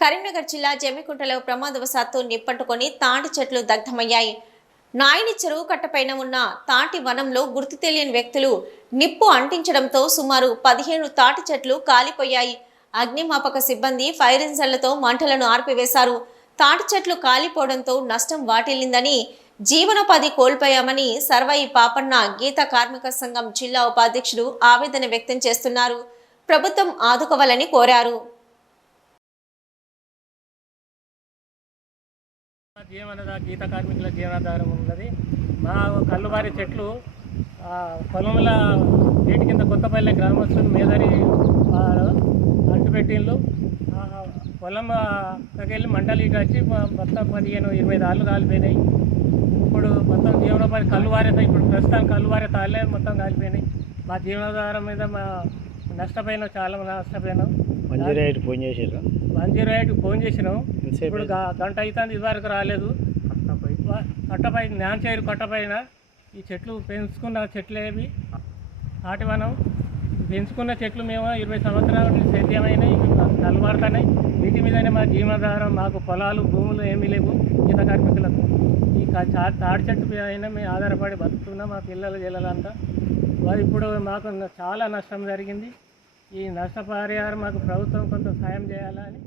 కరీంనగర్ జిల్లా జమ్మికుంటలో ప్రమాదవశాత్తు నిప్పట్టుకొని తాటి చెట్లు దగ్ధమయ్యాయి. నాయని చెరువు కట్టపైన ఉన్న తాటి వనంలో గుర్తు తెలియని వ్యక్తులు నిప్పు అంటించడంతో సుమారు పదిహేను తాటి చెట్లు కాలిపోయాయి. అగ్నిమాపక సిబ్బంది ఫైర్ ఇంజన్లతో మంటలను ఆర్పివేశారు. తాటి చెట్లు కాలిపోవడంతో నష్టం వాటిల్లిందని జీవనోపాధి కోల్పోయామని సర్వాయి పాపన్న గీత కార్మిక సంఘం జిల్లా ఉపాధ్యక్షుడు ఆవేదన వ్యక్తం చేస్తున్నారు. ప్రభుత్వం ఆదుకోవాలని కోరారు. జీవనద గీత కార్మికుల జీవనాధారం ఉన్నది. మా కల్లువారి చెట్లు పొలముల పొలంల నీటి కింద కొత్తపల్లి గ్రామస్తులు మేదరి వారు అంటుపెట్టిండ్లు పొలం వెళ్ళి మండలి వచ్చి మొత్తం పదిహేను ఇరవై దాళ్ళు కాలిపోయినాయి. ఇప్పుడు మొత్తం జీవనోపాధి కల్లువారిత ఇప్పుడు ప్రస్తుతం కల్లువారి తాళ్ళే మొత్తం కాలిపోయినాయి. మా జీవనాధారం మీద మా నష్టపోయినాం చాలా నష్టపోయినాం వన్ జీరో ఎయిట్ ఫోన్ చేసారు వన్ జీరో ఎయిట్ ఫోన్ చేసినాం ఇప్పుడు గంట అవుతుంది ఇదివరకు రాలేదు. కట్టపై జ్ఞాన చేరు కట్టపైన ఈ చెట్లు పెంచుకున్న చెట్లు ఏవి? వాటి మనం పెంచుకున్న చెట్లు మేము ఇరవై సంవత్సరాల నుంచి సేద్యమైనవి నలబడుతున్నాయి వీటి మీదనే మా జీవనాధారం మాకు పొలాలు భూములు ఏమీ లేవు గీత కార్మికులకు. ఈ తాడి చెట్టు పైన మేము ఆధారపడి బతుకుతున్నాం మా పిల్లలు జిల్లలంతా. ఇప్పుడు మాకు చాలా నష్టం జరిగింది. ఈ నష్టపరిహారం మాకు ప్రభుత్వం కొంత సాయం చేయాలని